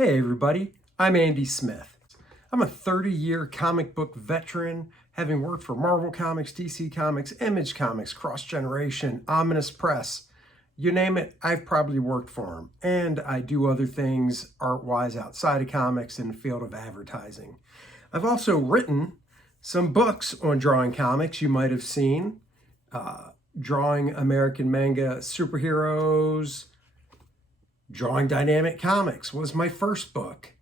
Hey everybody, I'm Andy Smith. I'm a 30-year comic book veteran, having worked for Marvel Comics, DC Comics, Image Comics, Cross Generation, Ominous Press. You name it, I've probably worked for them. And I do other things art-wise outside of comics in the field of advertising. I've also written some books on drawing comics you might have seen. Drawing American manga superheroes, Drawing Dynamic Comics was my first book.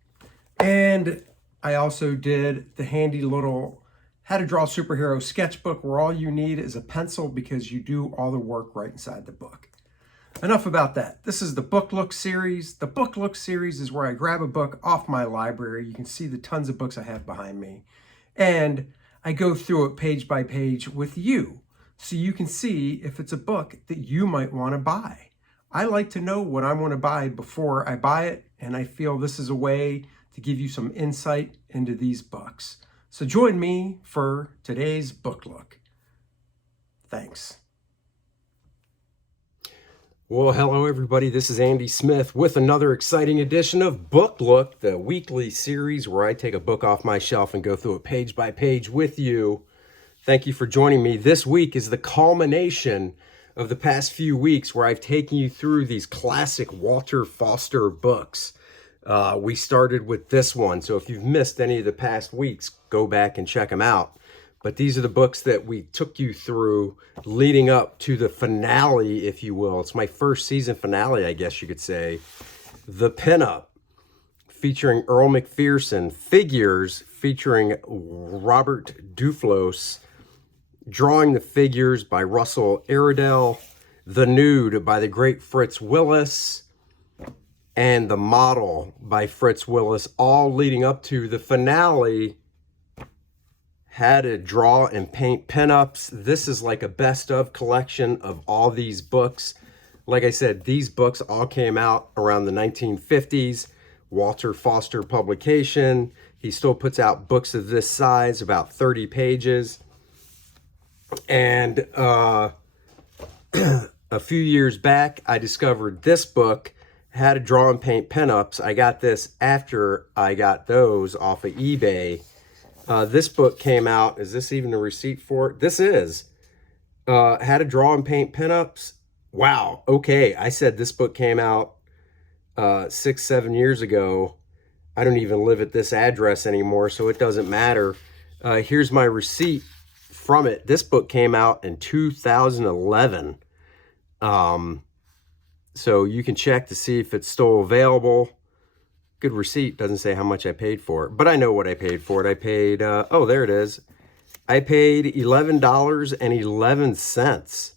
And I also did the handy little How to Draw Superhero sketchbook where all you need is a pencil because you do all the work right inside the book. Enough about that. This is the Book Look series. The Book Look series is where I grab a book off my library. You can see the tons of books I have behind me. And I go through it page by page with you so you can see if it's a book that you might want to buy. I like to know what I want to buy before I buy it, and I feel this is a way to give you some insight into these books. So join me for today's book look. Thanks. Well, hello everybody. This is Andy Smith with another exciting edition of Book Look, the weekly series where I take a book off my shelf and go through it page by page with you. Thank you for joining me. This week is the culmination of the past few weeks where I've taken you through these classic Walter Foster books. We started with this one, so if you've missed any of the past weeks, go back and check them out. But these are the books that we took you through leading up to the finale, if you will. It's my first season finale, I guess you could say. The Pinup, featuring Earl McPherson. Figures, featuring Robert Duflos. Drawing the Figures by Russell Iredell, The Nude by the great Fritz Willis, and The Model by Fritz Willis, all leading up to the finale, How to Draw and Paint Pinups. This is like a best of collection of all these books. Like I said, these books all came out around the 1950s. Walter Foster publication. He still puts out books of this size, about 30 pages. And a few years back, I discovered this book, How to Draw and Paint Pinups. I got this after I got those off of eBay. This book came out. Is this even a receipt for it? This is. How to Draw and Paint Pinups. Wow. Okay. I said this book came out 6-7 years ago. I don't even live at this address anymore, so it doesn't matter. Here's my receipt from it. This book came out in 2011. So you can check to see if it's still available. Good receipt. Doesn't say how much I paid for it, but I know what I paid for it. I paid, oh, there it is. I paid $11.11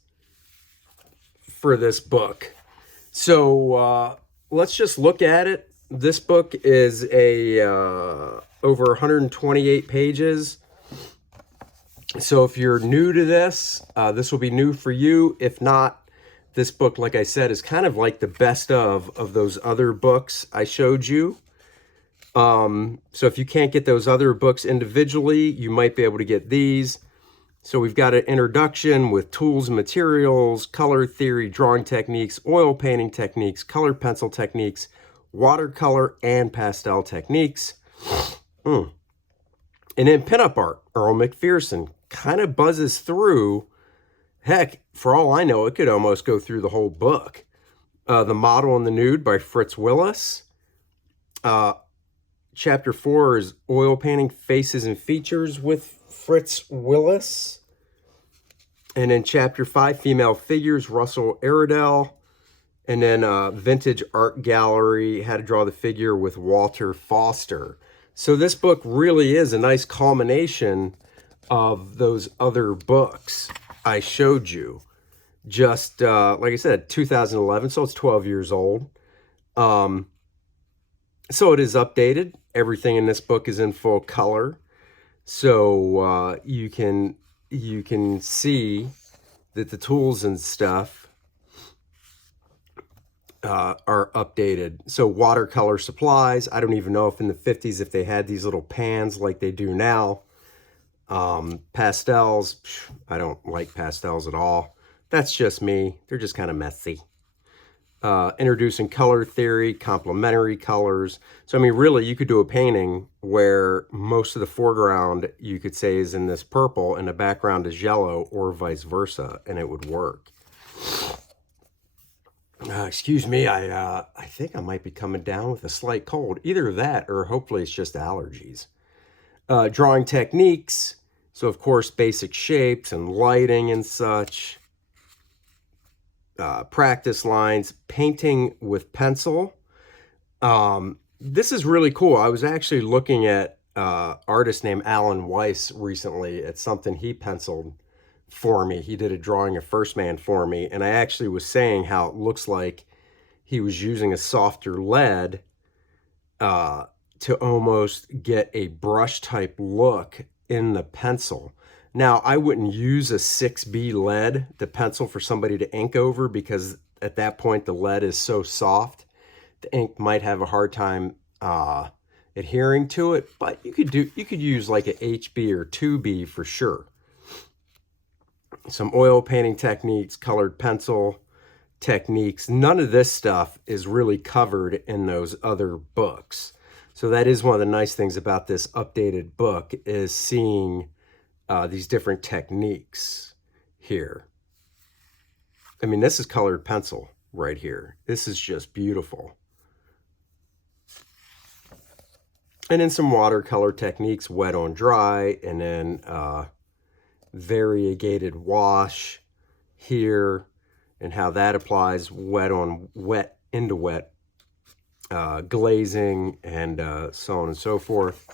for this book. So let's just look at it. This book is over 128 pages. So if you're new to this, this will be new for you. If not, this book, like I said, is kind of like the best of those other books I showed you. So if you can't get those other books individually, you might be able to get these. So we've got an introduction with tools and materials, color theory, drawing techniques, oil painting techniques, color pencil techniques, watercolor and pastel techniques. And then pinup art, Earl McPherson. Kind of buzzes through. Heck, for all I know, it could almost go through the whole book. The Model and the Nude by Fritz Willis. Chapter 4 is Oil Painting Faces and Features with Fritz Willis. And then Chapter 5, Female Figures, Russell Iredell. And then Vintage Art Gallery, How to Draw the Figure with Walter Foster. So this book really is a nice culmination of those other books I showed you. Just, like I said, 2011, so it's 12 years old. So it is updated. Everything in this book is in full color. So you can see that the tools and stuff are updated. So watercolor supplies. I don't even know if in the 50s if they had these little pans like they do now. Pastels. I don't like pastels at all. That's just me. They're just kind of messy. introducing color theory, complementary colors. So, I mean, really, you could do a painting where most of the foreground, you could say, is in this purple and the background is yellow, or vice versa, and it would work. Excuse me, I think I might be coming down with a slight cold. Either that or hopefully it's just allergies. Drawing techniques. So, of course, basic shapes and lighting and such. Practice lines, painting with pencil. This is really cool. I was actually looking at artist named Alan Weiss recently at something he penciled for me. He did a drawing of First Man for me, and I actually was saying how it looks like he was using a softer lead to almost get a brush type look in the pencil. Now, I wouldn't use a 6B lead, the pencil, for somebody to ink over, because at that point the lead is so soft, the ink might have a hard time adhering to it. But you could use like a HB or 2B for sure. Some oil painting techniques, colored pencil techniques. None of this stuff is really covered in those other books. So that is one of the nice things about this updated book, is seeing these different techniques here. I mean, this is colored pencil right here. This is just beautiful. And then some watercolor techniques, wet on dry, and then variegated wash here, and how that applies, wet on wet into wet, glazing, and so on and so forth.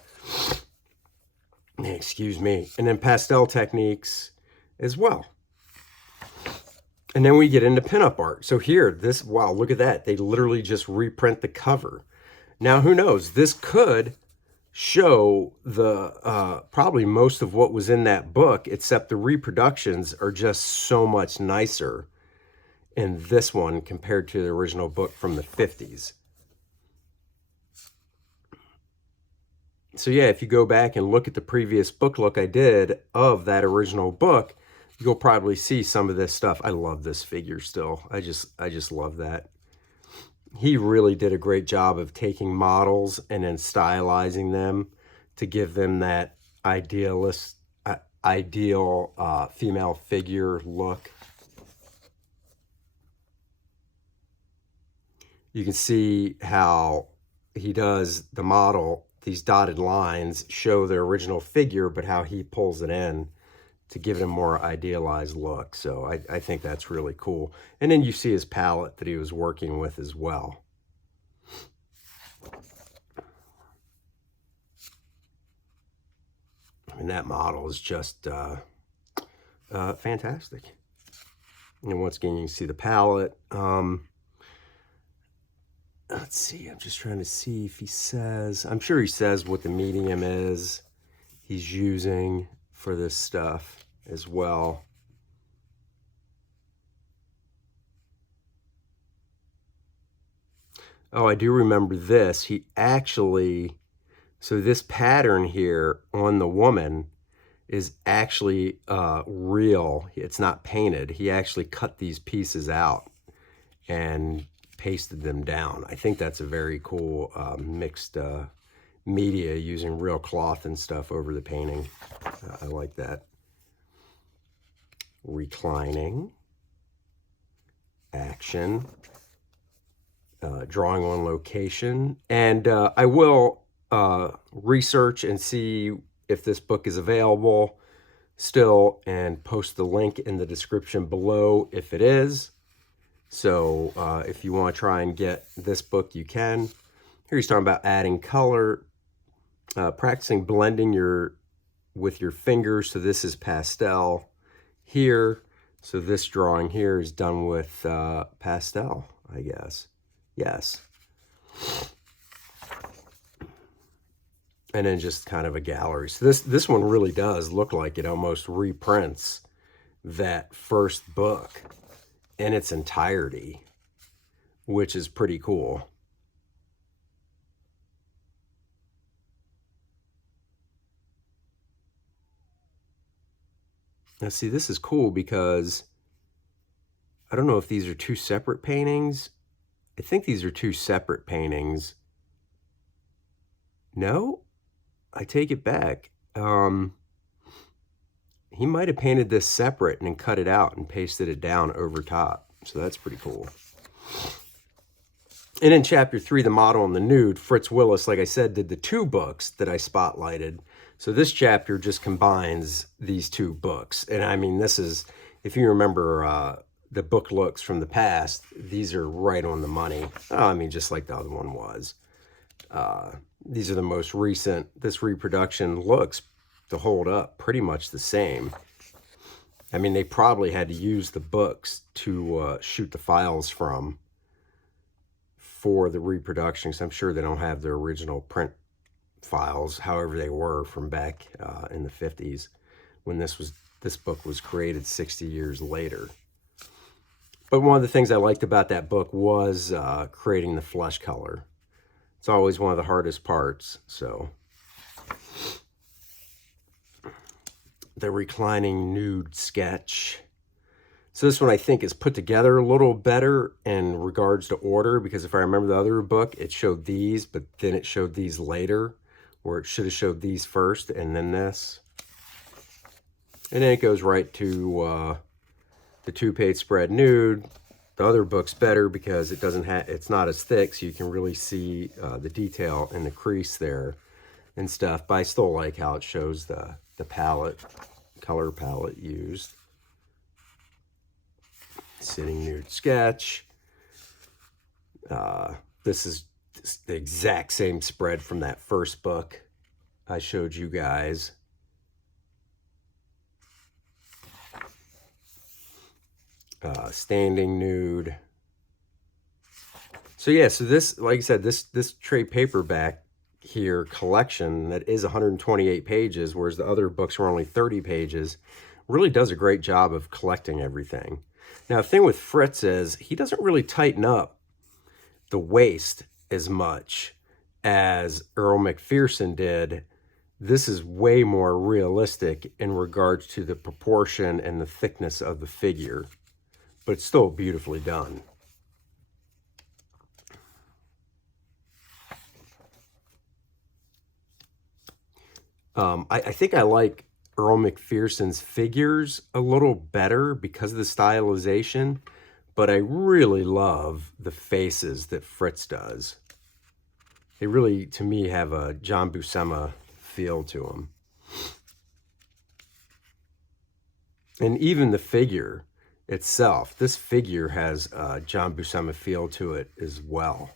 Excuse me. And then pastel techniques as well. And then we get into pinup art. So here, this, wow, look at that. They literally just reprint the cover. Now, who knows? This could show the probably most of what was in that book, except the reproductions are just so much nicer in this one compared to the original book from the 50s. So yeah, if you go back and look at the previous book look I did of that original book, you'll probably see some of this stuff. I love this figure still. I just love that. He really did a great job of taking models and then stylizing them to give them that ideal female figure look. You can see how he does the model. These dotted lines show the original figure, but how he pulls it in to give it a more idealized look. So I think that's really cool. And then you see his palette that he was working with as well. And that model is just fantastic. And once again, you can see the palette. Let's see, I'm just trying to see if he says, I'm sure he says what the medium is he's using for this stuff as well. Oh, I do remember this. He actually, so this pattern here on the woman is actually real. It's not painted. He actually cut these pieces out and pasted them down. I think that's a very cool mixed media, using real cloth and stuff over the painting. I like that. Reclining, action, drawing on location. And I will research and see if this book is available still and post the link in the description below if it is. So if you want to try and get this book, you can. Here he's talking about adding color, practicing blending with your fingers. So this is pastel here. So this drawing here is done with pastel, I guess. Yes. And then just kind of a gallery. So this one really does look like it almost reprints that first book in its entirety, which is pretty cool. Now see, this is cool because I don't know if these are two separate paintings I think these are two separate paintings. No, I take it back. He might have painted this separate and then cut it out and pasted it down over top. So that's pretty cool. And in chapter 3, The Model and the Nude, Fritz Willis, like I said, did the 2 books that I spotlighted. So this chapter just combines these 2 books. And I mean, this is, if you remember the book looks from the past, these are right on the money. I mean, just like the other one was. These are the most recent. This reproduction looks to hold up pretty much the same. I mean, they probably had to use the books to shoot the files from for the reproduction, because I'm sure they don't have the original print files, however they were from back in the 50s when this book was created 60 years later. But one of the things I liked about that book was creating the flesh color. It's always one of the hardest parts. So the reclining nude sketch. So this one I think is put together a little better in regards to order, because if I remember the other book, it showed these, but then it showed these later, where it should have showed these first and then this. And then it goes right to the 2-page spread nude. The other book's better because it doesn't have, it's not as thick, so you can really see the detail in the crease there and stuff. But I still like how it shows the palette, color palette used. Sitting nude sketch. This is the exact same spread from that first book I showed you guys. Standing nude. So yeah, so this, like I said, this trade paperback here collection that is 128 pages, whereas the other books were only 30 pages, really does a great job of collecting everything. Now, the thing with Fritz is he doesn't really tighten up the waist as much as Earl Macpherson did. This is way more realistic in regards to the proportion and the thickness of the figure, but it's still beautifully done. I think I like Earl Macpherson's figures a little better because of the stylization, but I really love the faces that Fritz does. They really, to me, have a John Buscema feel to them. And even the figure itself, this figure has a John Buscema feel to it as well.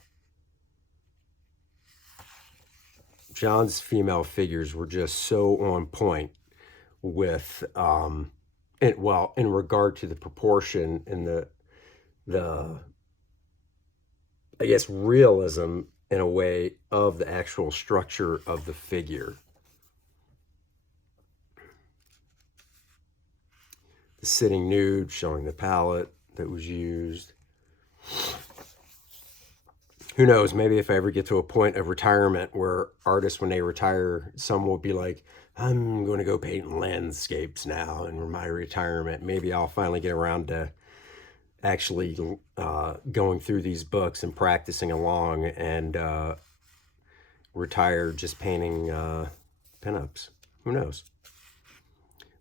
John's female figures were just so on point with, in regard to the proportion and the I guess, realism in a way of the actual structure of the figure. The sitting nude showing the palette that was used. Who knows, maybe if I ever get to a point of retirement where artists, when they retire, some will be like, I'm going to go paint landscapes now in my retirement. Maybe I'll finally get around to actually going through these books and practicing along and retire just painting pinups. Who knows?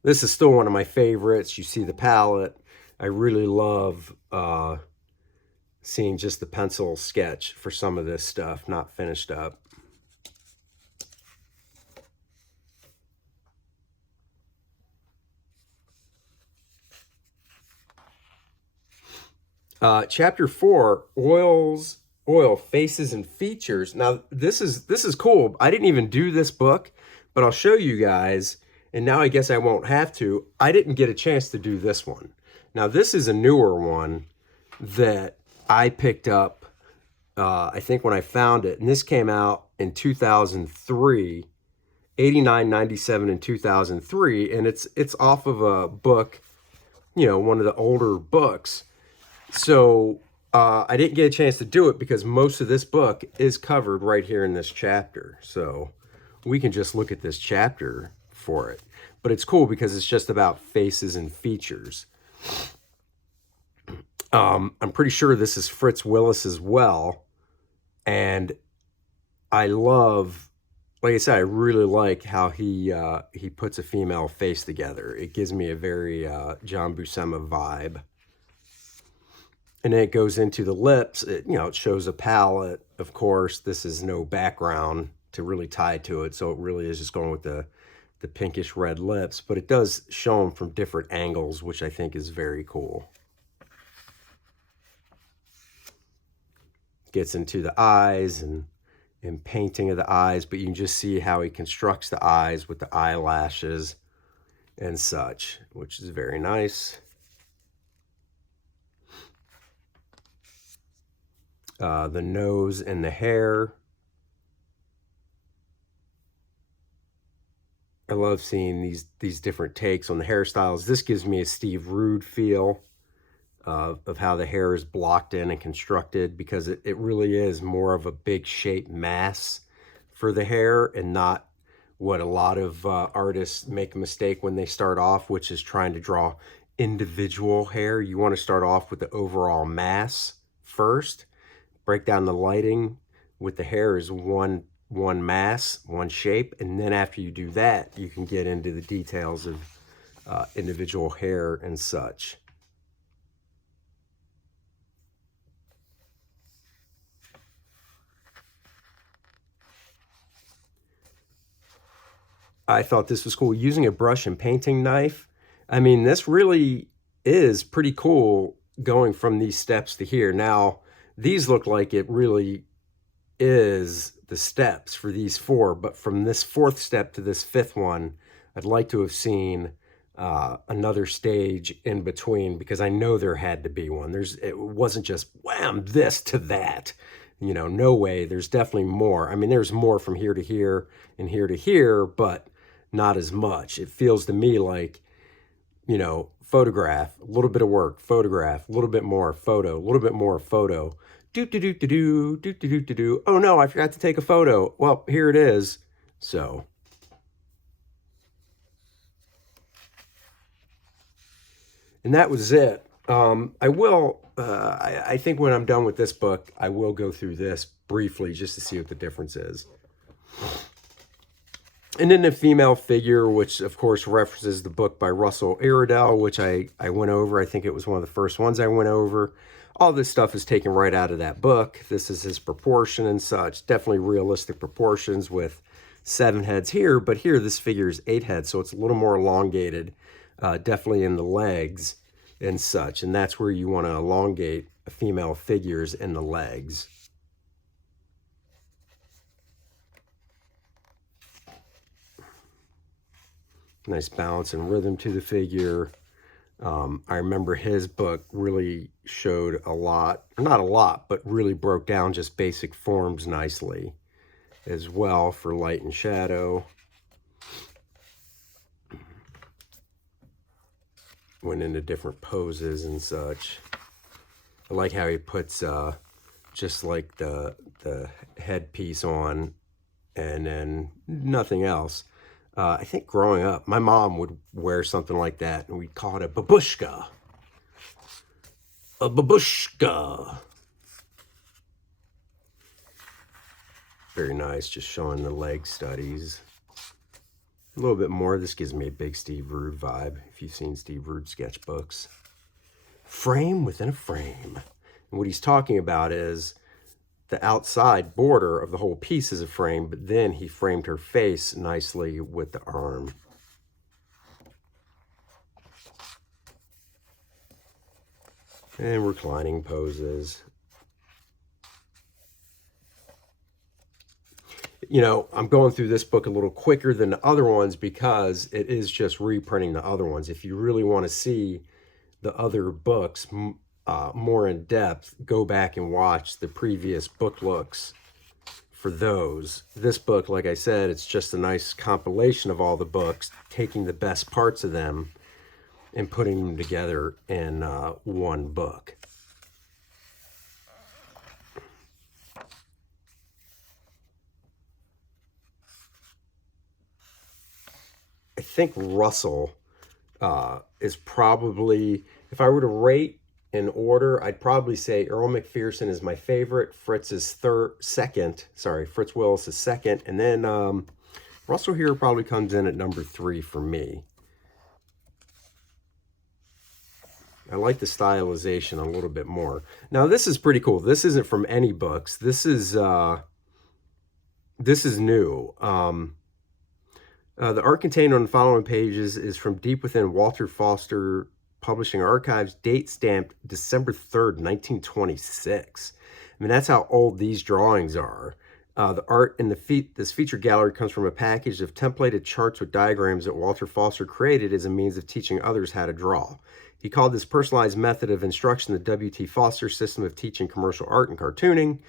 This is still one of my favorites. You see the palette. I really love seeing just the pencil sketch for some of this stuff, not finished up. Chapter 4, oil, faces, and features. Now, this is cool. I didn't even do this book, but I'll show you guys, and now I guess I won't have to. I didn't get a chance to do this one. Now, this is a newer one that I picked up, I think when I found it, and this came out in 2003, 89, 97, and 2003, and it's off of a book, you know, one of the older books. So I didn't get a chance to do it because most of this book is covered right here in this chapter. So we can just look at this chapter for it. But it's cool because it's just about faces and features. I'm pretty sure this is Fritz Willis as well. And I love, like I said, I really like how he puts a female face together. It gives me a very John Buscema vibe. And then it goes into the lips. It shows a palette. Of course, this is no background to really tie to it, so it really is just going with the pinkish red lips. But it does show them from different angles, which I think is very cool. Gets into the eyes and painting of the eyes, but you can just see how he constructs the eyes with the eyelashes and such, which is very nice. The nose and the hair. I love seeing these different takes on the hairstyles. This gives me a Steve Rude feel of how the hair is blocked in and constructed, because it really is more of a big shape mass for the hair, and not what a lot of artists make a mistake when they start off, which is trying to draw individual hair. You want to start off with the overall mass first, break down the lighting with the hair as one mass, one shape, and then after you do that, you can get into the details of individual hair and such. I thought this was cool. Using a brush and painting knife. I mean, this really is pretty cool, going from these steps to here. Now, these look like it really is the steps for these 4, but from this 4th step to this 5th one, I'd like to have seen another stage in between, because I know there had to be one. It wasn't just wham, this to that. No way. There's definitely more. I mean, there's more from here to here and here to here, but not as much. It feels to me like, photograph, a little bit of work, photograph, a little bit more, photo, a little bit more, photo. Do. Oh no, I forgot to take a photo. Well, here it is. So. And that was it. I think when I'm done with this book, I will go through this briefly just to see what the difference is. And then the female figure, which of course references the book by Russell Iredell, which I went over. I think it was one of the first ones I went over. All this stuff is taken right out of that book. This is his proportion and such. Definitely realistic proportions with 7 heads here, but here this figure is 8 heads, so it's a little more elongated, definitely in the legs and such. And that's where you want to elongate a female figures in the legs. Nice balance and rhythm to the figure. I remember his book really showed a lot, not a lot, but really broke down just basic forms nicely as well for light and shadow. Went into different poses and such. I like how he puts just like the headpiece on and then nothing else. I think growing up, my mom would wear something like that, and we'd call it a babushka. A babushka. Very nice, just showing the leg studies. A little bit more. This gives me a big Steve Rude vibe, if you've seen Steve Rude sketchbooks. Frame within a frame. And what he's talking about is the outside border of the whole piece is a frame, but then he framed her face nicely with the arm. And reclining poses. I'm going through this book a little quicker than the other ones because it is just reprinting the other ones. If you really want to see the other books more in depth, go back and watch the previous book looks for those. This book, like I said, it's just a nice compilation of all the books, taking the best parts of them and putting them together in one book. I think Russell is probably, if I were to rate in order, I'd probably say Earl McPherson is my favorite. Fritz is second. Sorry, Fritz Willis is second. And then Russell here probably comes in at number 3 for me. I like the stylization a little bit more. Now, this is pretty cool. This isn't from any books. This is new. The art contained on the following pages is from deep within Walter Foster Publishing Archives, date stamped December 3rd, 1926. I mean, that's how old these drawings are. The art in this featured gallery comes from a package of templated charts with diagrams that Walter Foster created as a means of teaching others how to draw. He called this personalized method of instruction the W.T. Foster system of teaching commercial art and cartooning,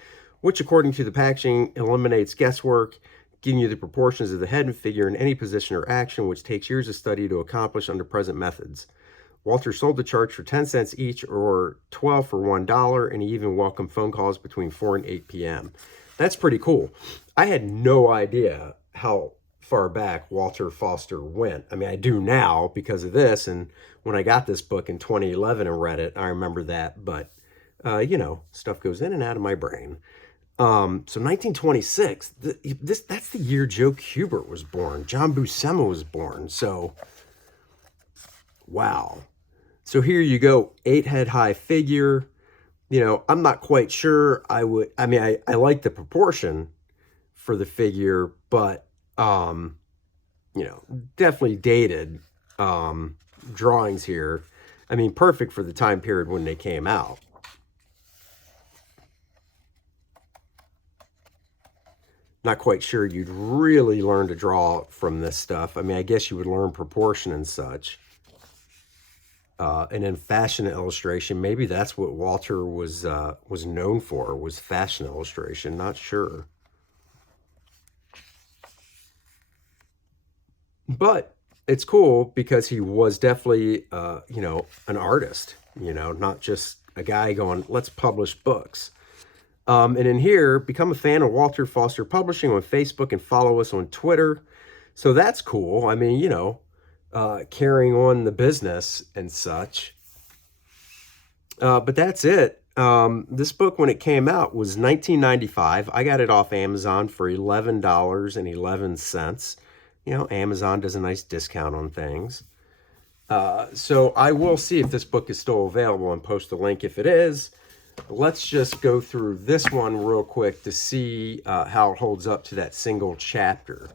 which, according to the packaging, eliminates guesswork, giving you the proportions of the head and figure in any position or action, which takes years of study to accomplish under present methods. Walter sold the charts for 10 cents each or 12 for $1, and he even welcomed phone calls between 4 and 8 p.m. That's pretty cool. I had no idea how far back Walter Foster went. I mean, I do now because of this, and when I got this book in 2011 and read it, I remember that, but, you know, stuff goes in and out of my brain. So 1926, that's the year Joe Kubert was born. John Buscema was born, so, wow. So here you go, 8-head high figure. You know, I'm not quite sure I like the proportion for the figure, but, you know, definitely dated drawings here. I mean, perfect for the time period when they came out. Not quite sure you'd really learn to draw from this stuff. I mean, I guess you would learn proportion and such. And then fashion illustration, maybe that's what Walter was known for, was fashion illustration. Not sure. But it's cool because he was definitely, you know, an artist, you know, not just a guy going, let's publish books. And in here, become a fan of Walter Foster Publishing on Facebook and follow us on Twitter. So that's cool. I mean, you know, carrying on the business and such. But that's it. This book, when it came out, was $19.95. I got it off Amazon for $11.11. You know, Amazon does a nice discount on things. So I will see if this book is still available and post a link if it is. Let's just go through this one real quick to see how it holds up to that single chapter.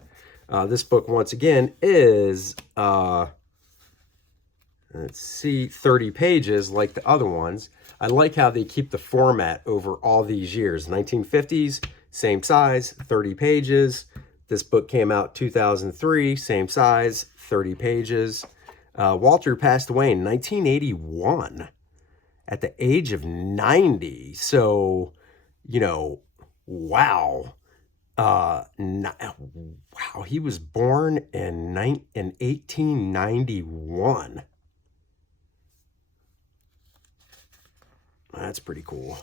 This book, once again, is, let's see, 30 pages like the other ones. I like how they keep the format over all these years. 1950s, same size, 30 pages. This book came out 2003, same size, 30 pages. Walter passed away in 1981 at the age of 90. So, you know, wow. Wow, he was born in 1891. That's pretty cool.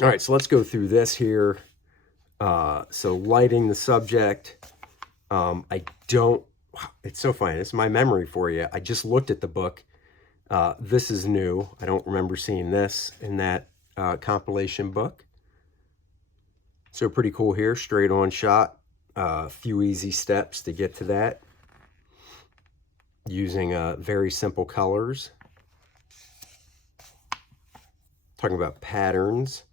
All right, so let's go through this here. So lighting the subject. It's so funny. It's my memory for you. I just looked at the book. This is new. I don't remember seeing this in that compilation book. So pretty cool here, straight on shot. A few easy steps to get to that. Using very simple colors. Talking about patterns.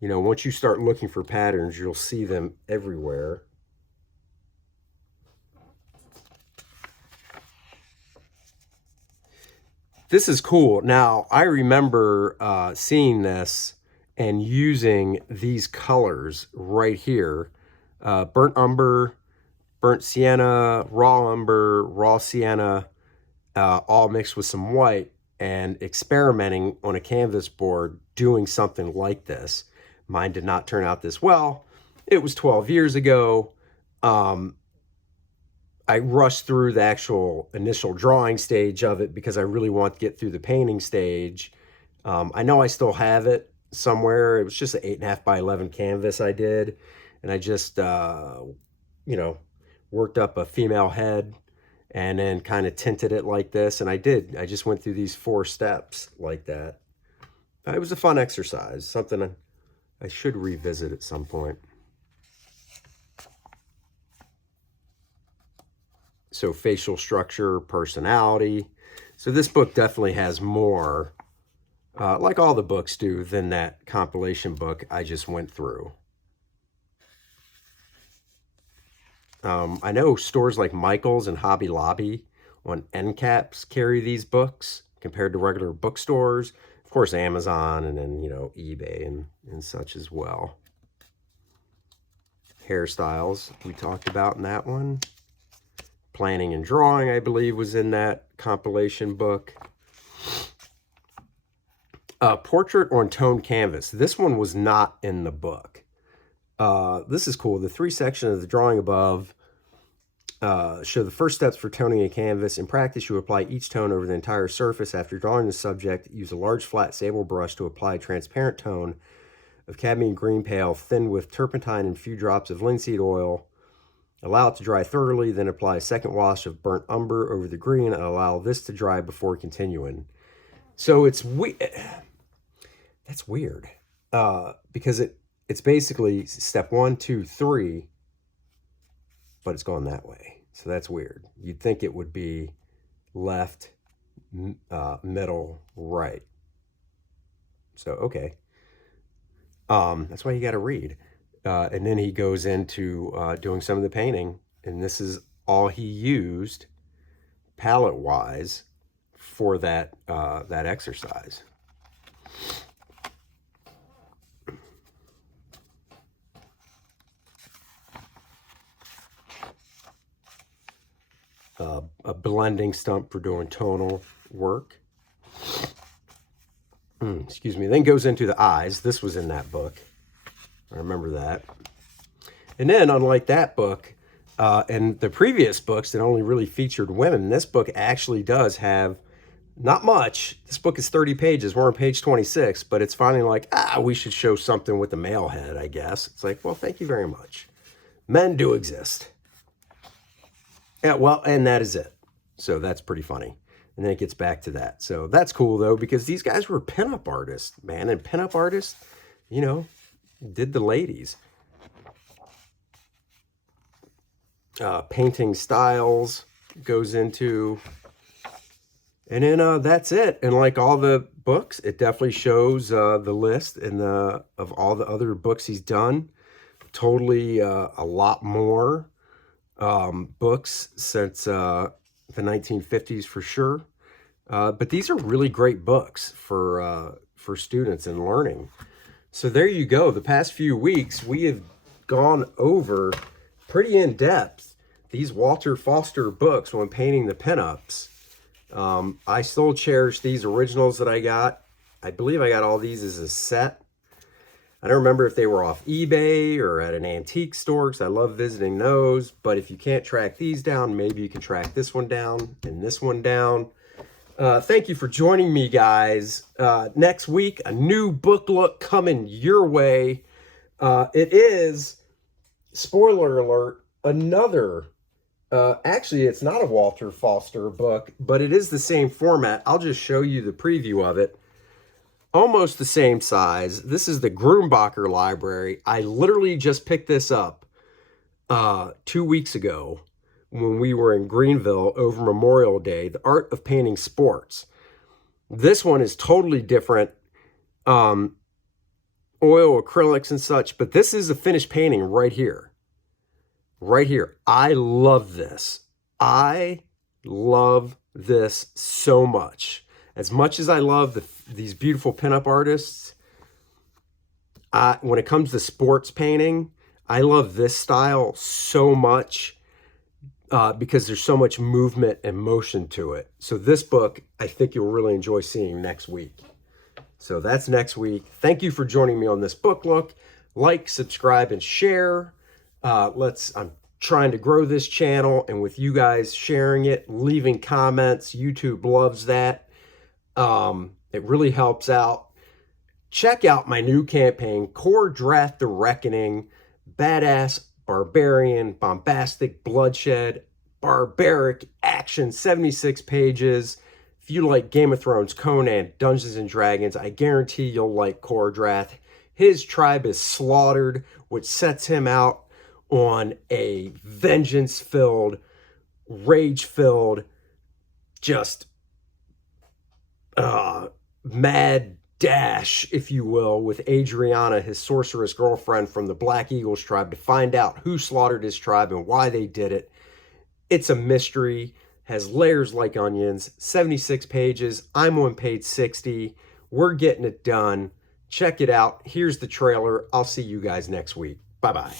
You know, once you start looking for patterns, you'll see them everywhere. This is cool. Now, I remember seeing this and using these colors right here. Burnt umber, burnt sienna, raw umber, raw sienna, all mixed with some white, and experimenting on a canvas board doing something like this. Mine did not turn out this well. It was 12 years ago. I rushed through the actual initial drawing stage of it because I really want to get through the painting stage. I know I still have it somewhere. It was just an 8.5 by 11 canvas I did. And I just, you know, worked up a female head and then kind of tinted it like this. And I just went through these 4 steps like that. It was a fun exercise, something I should revisit at some point. So facial structure, personality. So this book definitely has more, like all the books do, than that compilation book I just went through. I know stores like Michael's and Hobby Lobby on end caps carry these books compared to regular bookstores. Of course, Amazon, and then, you know, eBay and such as well. Hairstyles we talked about in that one. Planning and drawing, I believe, was in that compilation book. Portrait on toned canvas. This one was not in the book. This is cool. The 3 sections of the drawing above show the first steps for toning a canvas. In practice, you apply each tone over the entire surface. After drawing the subject, use a large flat sable brush to apply a transparent tone of cadmium green pale, thinned with turpentine and a few drops of linseed oil. Allow it to dry thoroughly, then apply a second wash of burnt umber over the green and allow this to dry before continuing. So it's that's weird, because it's basically step 1, 2, 3, but it's going that way. So that's weird. You'd think it would be left, middle, right. So, okay. That's why you got to read. And then he goes into doing some of the painting, and this is all he used palette-wise for that that exercise. A blending stump for doing tonal work. Excuse me. Then goes into the eyes. This was in that book. I remember that. And then, unlike that book, and the previous books that only really featured women, this book actually does have not much. This book is 30 pages. We're on page 26, but it's finally like, we should show something with the male head, I guess. It's like, well, thank you very much. Men do exist. Yeah, well, and that is it. So that's pretty funny. And then it gets back to that. So that's cool, though, because these guys were pinup artists, man. And pinup artists, you know, did the ladies. Painting styles goes into. And then that's it. And like all the books, it definitely shows the list and of all the other books he's done. Totally a lot more books since the 1950s for sure. But these are really great books for students and learning. So there you go. The past few weeks, we have gone over pretty in depth these Walter Foster books when painting the pinups. I still cherish these originals that I got. I believe I got all these as a set. I don't remember if they were off eBay or at an antique store, because I love visiting those. But if you can't track these down, maybe you can track this one down and this one down. Thank you for joining me, guys. Next week, a new book look coming your way. It is, spoiler alert, another, actually, it's not a Walter Foster book, but it is the same format. I'll just show you the preview of it. Almost the same size. This is the Grumbacher Library. I literally just picked this up 2 weeks ago when we were in Greenville over Memorial Day. The Art of Painting Sports. This one is totally different. Oil, acrylics, and such. But this is a finished painting right here. Right here. I love this. I love this so much. As much as I love these beautiful pinup artists, when it comes to sports painting, I love this style so much because there's so much movement and motion to it. So this book, I think you'll really enjoy seeing next week. So that's next week. Thank you for joining me on this book look. Like, subscribe, and share. I'm trying to grow this channel, and with you guys sharing it, leaving comments, YouTube loves that. It really helps out. Check out my new campaign, Kor-Drath the Reckoning. Badass, barbarian, bombastic, bloodshed, barbaric action, 76 pages. If you like Game of Thrones, Conan, Dungeons and Dragons, I guarantee you'll like Kor-Drath. His tribe is slaughtered, which sets him out on a vengeance-filled, rage-filled, just mad dash, if you will, with Adriana, his sorceress girlfriend from the Black Eagles tribe, to find out who slaughtered his tribe and why they did it. It's a mystery, has layers like onions, 76 pages. I'm on page 60. We're getting it done. Check it out. Here's the trailer. I'll see you guys next week. Bye-bye.